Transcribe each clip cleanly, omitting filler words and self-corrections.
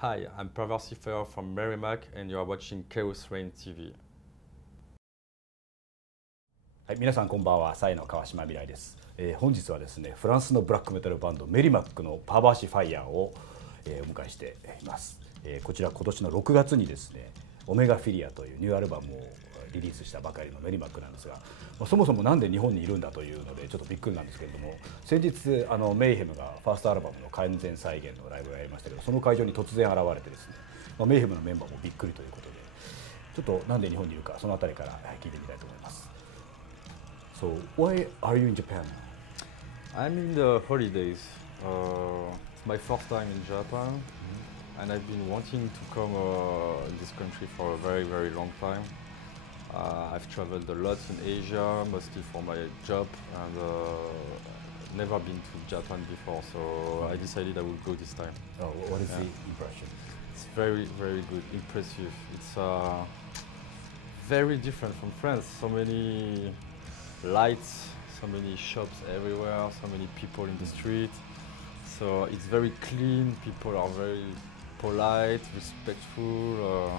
Hi, I'mパーヴァーシファイアー from メリマック and you are watching Chaos Reign TV。はい、皆さんこんばんは、Sighの川嶋未来です。本日はですね、フランスのブラックメタルバンドメリマックのパーヴァーシファイアーを、お迎えしています。こちら今年の6月にですね、オメガフィリアというニューアルバムをリリースしたばかりのメリマックなんですが、そもそもなんで日本にいるんだというのでちょっとびっくりなんですけれども、先日メイヘムがファーストアルバムの完全再現のライブをやりましたけど、その会場に突然現れてですね、メイヘムのメンバーもびっくりということで、ちょっとなんで日本にいるかそのあたりから聞いてみたいと思います。So why are you in Japan? I'm in the holidays. It's my first time in Japan, and I've been wanting to come in this country for a very, very long time. I've traveled a lot in Asia, mostly for my job, and never been to Japan before, so I decided I would go this time. Oh, what is the impression? It's very, very good, impressive. It's very different from France. So many lights, so many shops everywhere, so many people in the street. So it's very clean, people are very polite, respectful.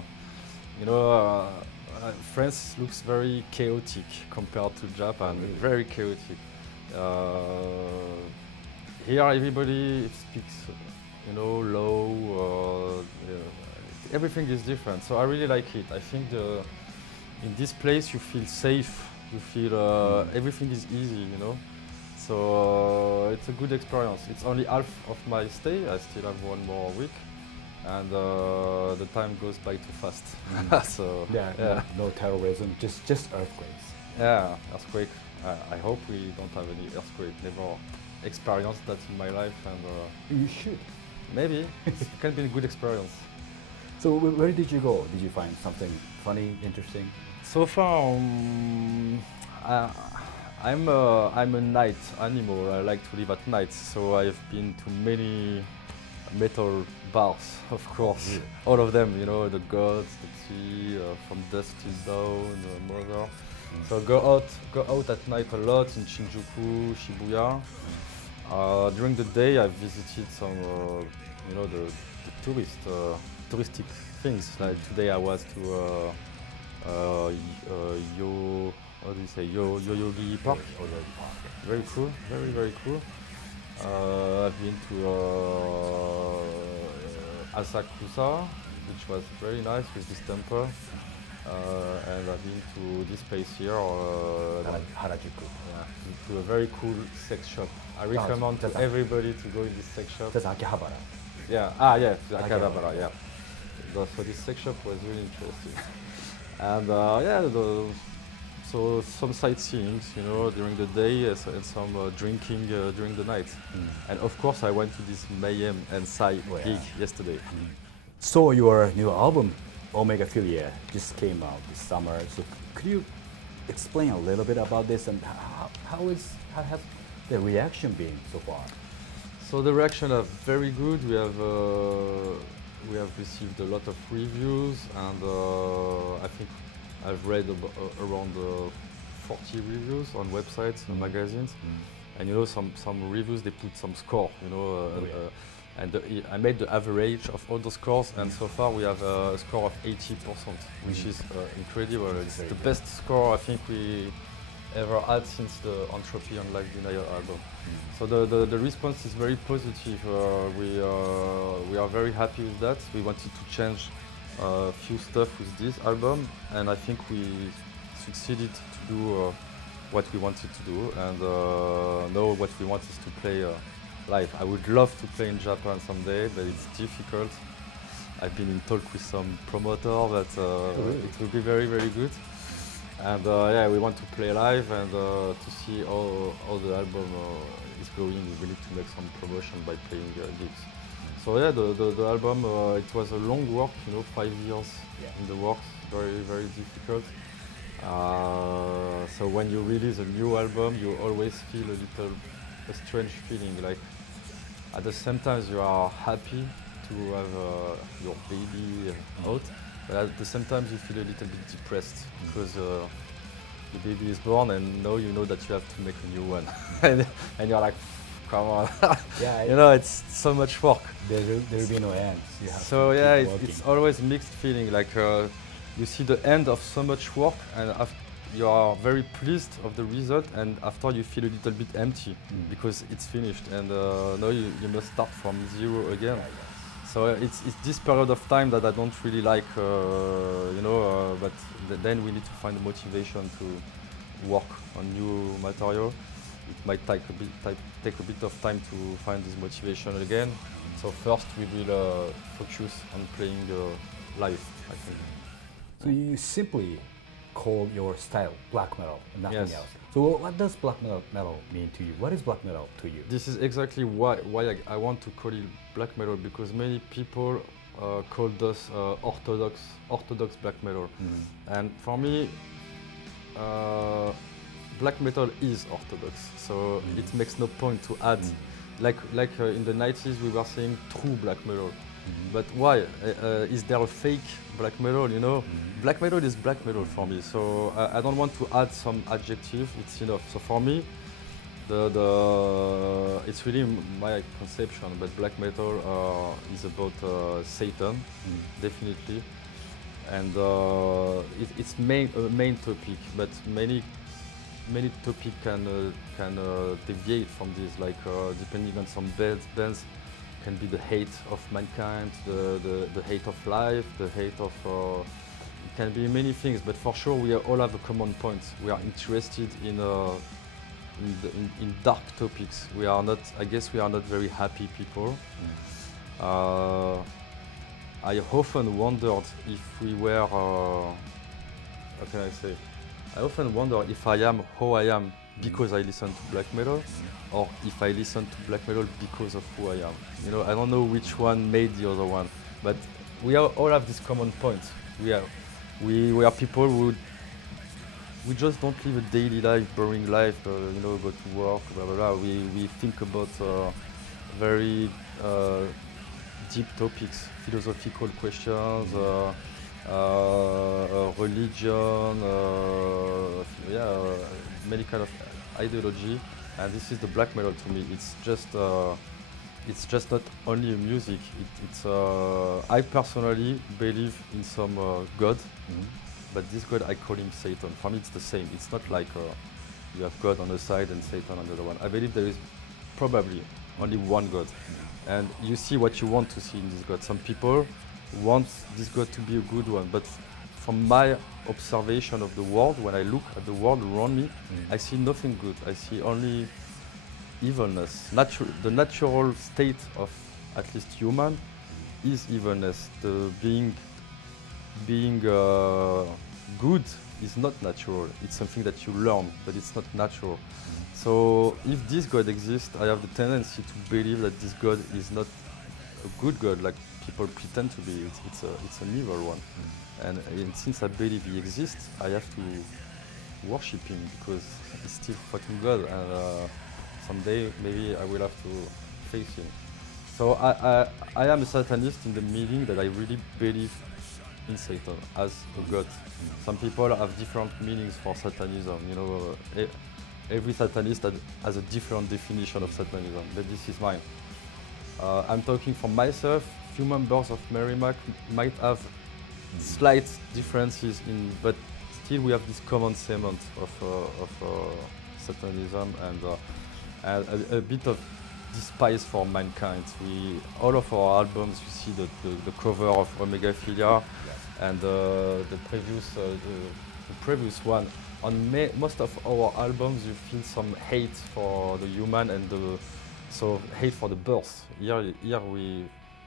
France looks very chaotic compared to Japan, very chaotic. Here everybody speaks, low, everything is different, so I really like it. I think in this place you feel safe, you feel everything is easy, so it's a good experience. It's only half of my stay, I still have one more week. And the time goes by too fast. So no terrorism, just earthquakes. Yeah, earthquake. I hope we don't have any earthquake. Never experienced that in my life, and you should. Maybe it can be a good experience. So where did you go? Did you find something funny, interesting? So far, I'm a night animal. I like to live at night, so I've been to many metal bars, of course, all of them, the gods, the tea, from dusk till dawn, mother. So go out at night a lot in Shinjuku, Shibuya. During the day I visited some, the touristic things. Like today I was to Yoyogi Park. Very cool, very, very cool. I've been to Asakusa, which was very nice with this temple, and I've been to this place here, Harajuku. To a very cool sex shop. I recommend to everybody to go in this sex shop. That's Akihabara. Yeah, Akihabara, yeah. So this sex shop was really interesting. And so some sightseeing, during the day, and some drinking during the night. And of course I went to this Mayhem and Sigh gig yesterday. So your new album, Omega Filia, just came out this summer. So could you explain a little bit about this and how has the reaction been so far? So the reaction are very good. We have received a lot of reviews, and I think I've read around 40 reviews on websites and magazines, and some reviews they put some score, and I made the average of all the scores, and so far we have a score of 80%, which is incredible. It's the best score I think we ever had since the Entropy and Life Denial album. So the response is very positive. We are very happy with that. We wanted to change a few stuff with this album, and I think we succeeded to do what we wanted to do, and now what we want is to play live. I would love to play in Japan someday, but it's difficult. I've been in talk with some promoter, but it will be very, very good. And we want to play live, and to see how the album is going, we need to make some promotion by playing gigs. So the album, it was a long work, 5 years in the works, very, very difficult. So when you release a new album, you always feel a strange feeling, like at the same time you are happy to have your baby out, but at the same time you feel a little bit depressed because the baby is born and now you know that you have to make a new one. And you're like, come on. Yeah, You know, it's so much work. There'll be no end. You have So to yeah, keep it's working. always mixed feeling. Like you see the end of so much work, and you are very pleased of the result, and after you feel a little bit empty because it's finished, and now you must start from zero again. So it's this period of time that I don't really like, you know. But then we need to find the motivation to work on new material. It might take a bit of time to find this motivation again. So first we will focus on playing live, I think. So you simply call your style black metal and nothing Yes. else. So what does black metal mean to you? What is black metal to you? This is exactly why I want to call it black metal, because many people called us orthodox black metal, and for me, black metal is orthodox. So it makes no point to add, like in the 90s we were saying true black metal. But why? Is there a fake black metal, you know? Black metal is black metal for me, so I don't want to add some adjective, it's enough. So for me, it's really my conception, but black metal is about Satan, definitely. And it's main topic, but many topics can deviate from this, like depending on some bands, can be the hate of mankind, the hate of life, the hate of it can be many things, but for sure we all have a common point. We are interested in dark topics. I guess we are not very happy people. I often wondered if we were, how can I say? I often wonder if I am who I am because I listen to black metal, or if I listen to black metal because of who I am. You know, I don't know which one made the other one, but we all have this common point. We are people who we just don't live a daily life, boring life. You know, go to work, blah blah blah. We think about very deep topics, philosophical questions, religion, many kind of ideology, and this is the black metal to me. It's just not only a music. I personally believe in some God, but this God I call him Satan. For me, it's the same. It's not like you have God on the side and Satan on the other one. I believe there is probably only one God, and you see what you want to see in this God. Some people want this God to be a good one, but from my observation of the world, when I look at the world around me, I see nothing good. I see only evilness. The natural state of at least human is evilness. The being good is not natural. It's something that you learn, but it's not natural. So if this God exists, I have the tendency to believe that this God is not a good God, like people pretend to be. It's an evil one. And since I believe he exists, I have to worship him because he's still fucking God. And someday maybe I will have to face him. So I am a Satanist in the meaning that I really believe in Satan as a God. Some people have different meanings for Satanism. You know, every Satanist has a different definition of Satanism, but this is mine. I'm talking for myself. Few members of Mery Mac might have slight differences but still we have this common cement of Satanism and a bit of despise for mankind. All of our albums, you see the cover of Omega Philia, and the previous one. On most of our albums, you feel some hate for the human and so hate for the birth. Here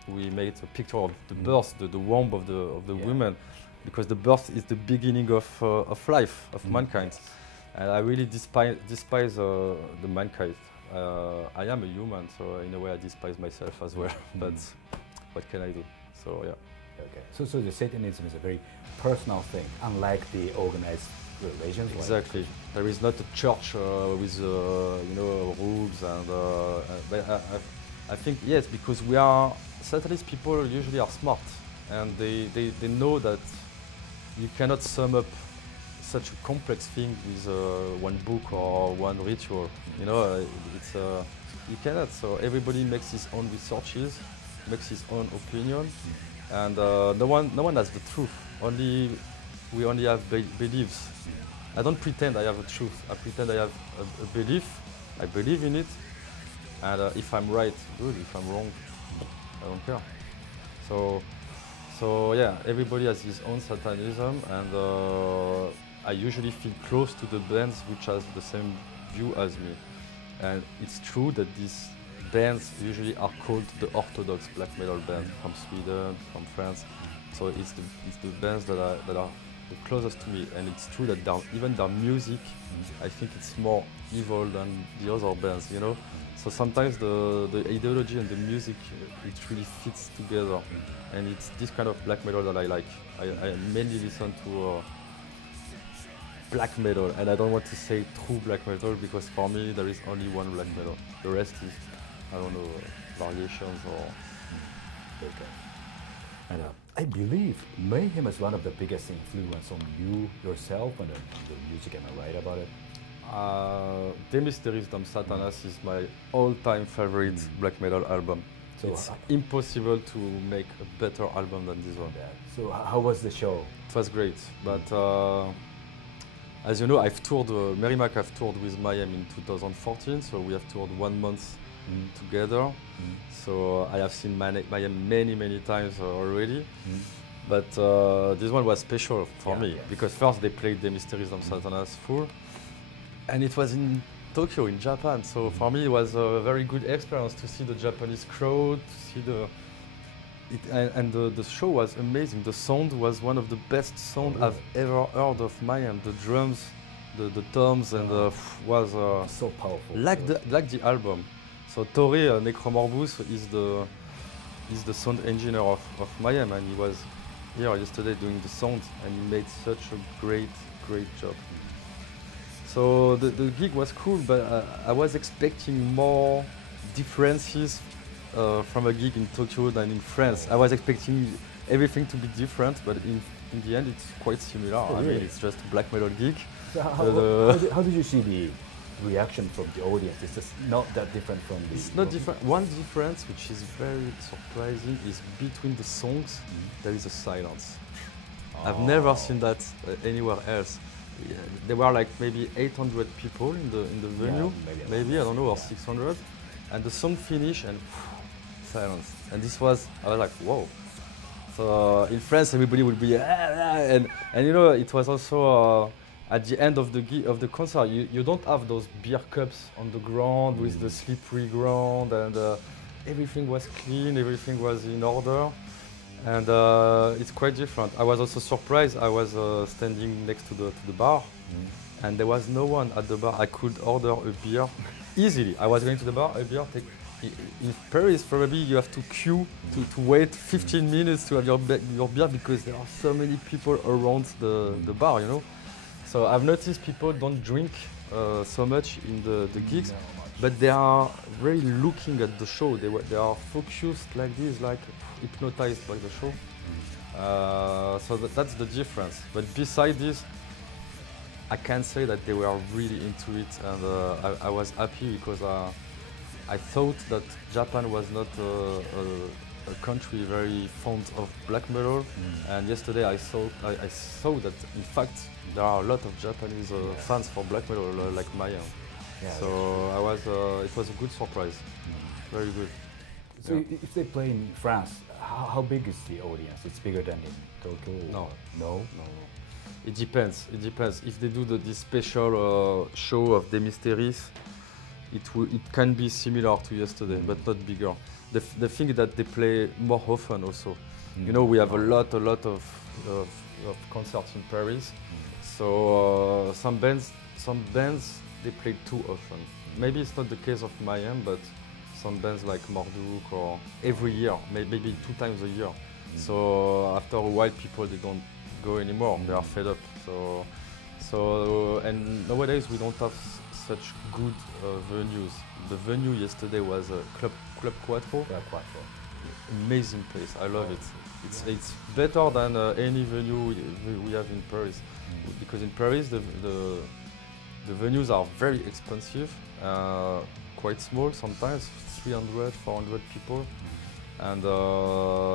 we made a picture of the birth, the womb of the woman, because the birth is the beginning of life, of mankind. And I really despise the mankind. I am a human, so in a way I despise myself as well. But what can I do? So yeah. Okay. So the Satanism is a very personal thing, unlike the organized religions. Exactly. There is not a church with rules and. But I think yes, because Satanist people usually are smart, and they know that you cannot sum up such a complex thing with one book or one ritual. You know, it's. You cannot. So everybody makes his own researches, makes his own opinion, and no one has the truth. We only have beliefs. I don't pretend I have a truth. I pretend I have a belief. I believe in it, and if I'm right, good. If I'm wrong, I don't care. So yeah, everybody has his own satanism, and I usually feel close to the bands which has the same view as me. And it's true that these bands usually are called the orthodox black metal band from Sweden, from France. So it's the bands that are the closest to me, and it's true that even their music, I think it's more evil than the other bands, you know. So sometimes the ideology and the music, it really fits together, and it's this kind of black metal that I like. I mainly listen to black metal, and I don't want to say true black metal because for me there is only one black metal. The rest is, I don't know, variations or. Okay. And I believe Mayhem is one of the biggest influence on you yourself and the music. Am I right about it? De Mysteries Dom Satanas is my all-time favorite black metal album. So it's impossible to make a better album than this one. Yeah. So how was the show? It was great, but as you know, I've toured, Mery Mac have toured with Mayhem in 2014, so we have toured 1 month together. So I have seen Mayhem many times already. But this one was special for me because first they played The Mysteries of Satanas full, and it was in Tokyo, in Japan. So for me it was a very good experience to see the Japanese crowd, to see the show was amazing. The sound was one of the best sound I've ever heard of Mayhem. The drums, the toms, and was so powerful. Like the album. So Torre Necromorbus is the sound engineer of Mayhem, and he was here yesterday doing the sound, and he made such a great job. So the gig was cool, but I was expecting more differences from a gig in Tokyo than in France. I was expecting everything to be different, but in the end it's quite similar. Oh, really? I mean, it's just a black metal gig. So how did you see the reaction from the audience? It's just not that different from the... It's not different. One difference, which is very surprising, is between the songs, there is a silence. I've never seen that anywhere else. Yeah, there were like maybe 800 people in the venue, maybe I don't know, or 600, and the song finished and silence. And this was, I was like, whoa. So in France, everybody would be and you know, it was also at the end of the concert, you don't have those beer cups on the ground with the slippery ground, and everything was clean, everything was in order. And it's quite different. I was also surprised. I was standing next to the bar, and there was no one at the bar. I could order a beer easily. I was going to the bar, a beer. In Paris, probably you have to queue to wait 15 minutes to have your beer because there are so many people around the bar, you know. So I've noticed people don't drink so much in the gigs, but they are really looking at the show. They are focused like this, like hypnotized by the show. So that's the difference. But beside this, I can say that they were really into it, and I was happy because I thought that Japan was not a country very fond of black metal, and yesterday I saw that in fact there are a lot of Japanese fans for black metal like Mayhem. So it was a good surprise, very good. So if they play in France, how big is the audience? It's bigger than in Tokyo? No. It depends. If they do this special show of De Mysteries, it can be similar to yesterday, but not bigger. The thing is that they play more often also. You know, we have a lot of concerts in Paris. So some bands they play too often. Maybe it's not the case of Mayhem, but some bands like Marduk or every year, maybe 2 times a year. So after a while, people they don't go anymore. They are fed up. So and nowadays we don't have such good venues. The venue yesterday was Club Quattro. Amazing place. I love it. It's better than any venue we have in Paris, because in Paris the venues are very expensive, quite small sometimes, 300, 400 people. And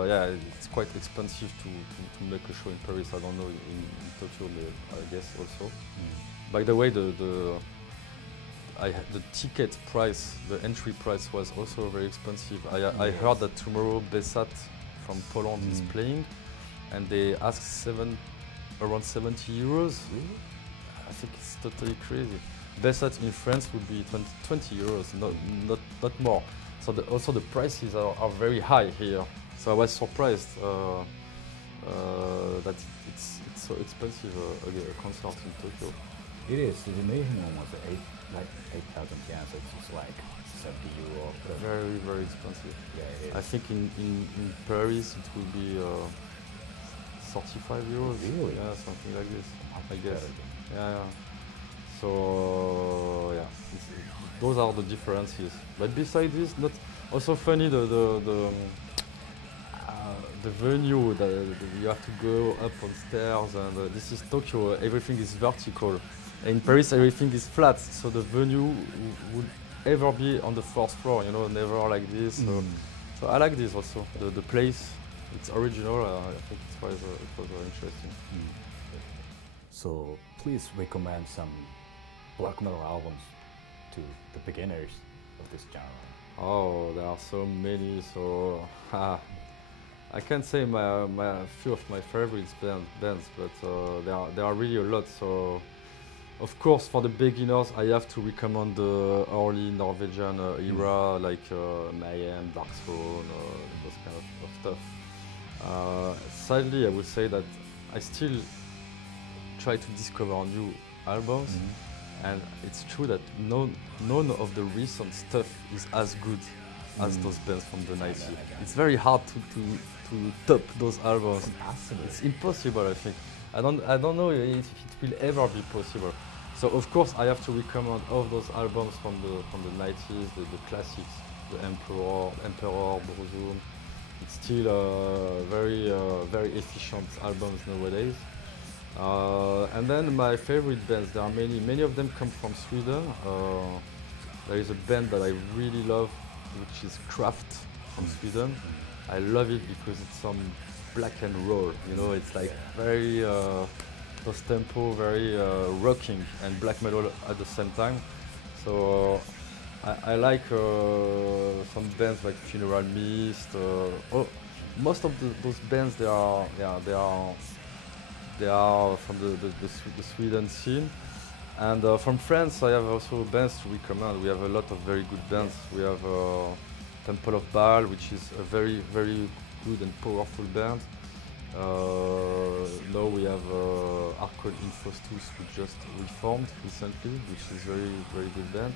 yeah, it's quite expensive to make a show in Paris. I don't know, in Tokyo, I guess also. By the way, the ticket price, the entry price was also very expensive. I heard that tomorrow Besat from Poland is playing, and they ask around 70 euros. I think it's totally crazy. Besat in France would be 20 euros, not more. So also the prices are very high here. So I was surprised that it's so expensive a concert in Tokyo. It is. The amazing one was 8,000 yen, so it's like 70 euro. Very, very expensive. Yeah, it is. I think in Paris it will be 35 euros. Really? Yeah, something like this, I guess. Yeah. Yeah. So yeah, those are the differences. But besides this, not also funny the venue that you have to go up on stairs, and this is Tokyo. Everything is vertical. In Paris, everything is flat, so the venue would ever be on the fourth floor, you know, never like this. So I like this also. The place, it's original. I think it was interesting. So please recommend some black metal albums to the beginners of this genre. Oh, there are so many. So I can't say my few of my favorite bands, but there are really a lot. So. Of course, for the beginners, I have to recommend the early Norwegian era, like Mayhem, Dark Throne, those kind of stuff. Sadly, I would say that I still try to discover new albums, and it's true that none of the recent stuff is as good as those bands from the 90s. It's very hard to top those albums. It's impossible, I think. I don't know if it will ever be possible. So of course I have to recommend all those albums from the 90s, the classics, the Emperor, Bruzum. It's still very efficient albums nowadays. And then my favorite bands, there are many of them come from Sweden. There is a band that I really love, which is Kraft from Sweden. I love it because it's some black and roll, you know, it's like very those tempo, very rocking and black metal at the same time. So I like some bands like Funeral Mist. Most of those bands they are from the Sweden scene. And from France, I have also bands to recommend. We have a lot of very good bands. We have Temple of Baal, which is a very good and powerful band. Now we have Arcode Infostus, who just reformed recently, which is very good band.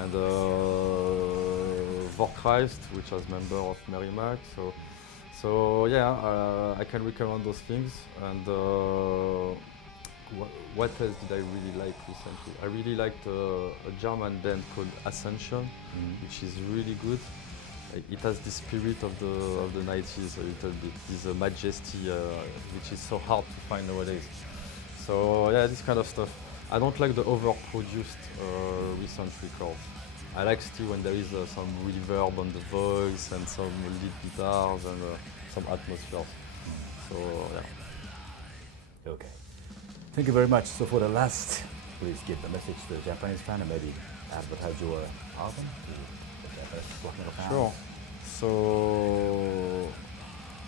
And Vorchrist, which is member of Mery Mac. So yeah, I can recommend those things. And what else did I really like recently? I really liked a German band called Ascension, which is really good. It has the spirit of the 90s a little bit, this majesty, which is so hard to find nowadays. So yeah, this kind of stuff. I don't like the overproduced recent records. I like still when there is some reverb on the voice and some lead guitars and some atmosphere. So yeah. Okay. Thank you very much. So for the last, please give the message to the Japanese fan and maybe advertise your album to the Japanese black metal fans. Sure. So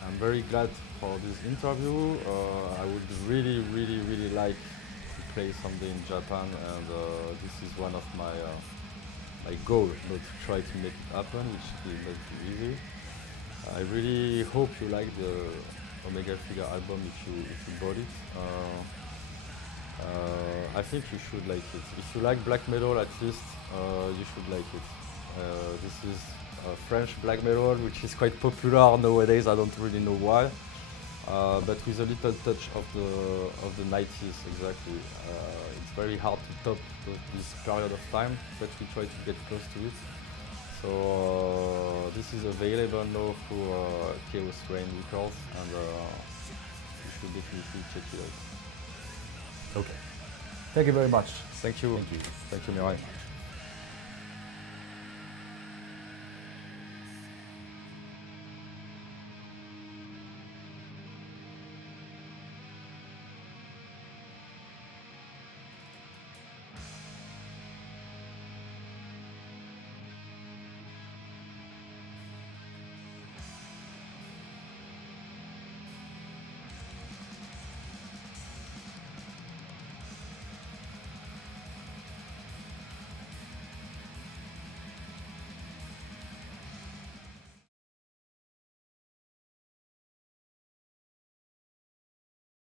I'm very glad for this interview. I would really like to play someday in Japan, and this is one of my goals, to try to make it happen, which will not be easy. I really hope you like the Omega Figure album if you bought it. I think you should like it. If you like black metal, at least you should like it. This is French black metal, which is quite popular nowadays. I don't really know why, but with a little touch of the 90s. Exactly. It's very hard to top this period of time, but we try to get close to it. So this is available now through Chaos Reign Records, and you should definitely check it out. Okay. Thank you very much. Thank you. Thank you. Thank you, Mirai.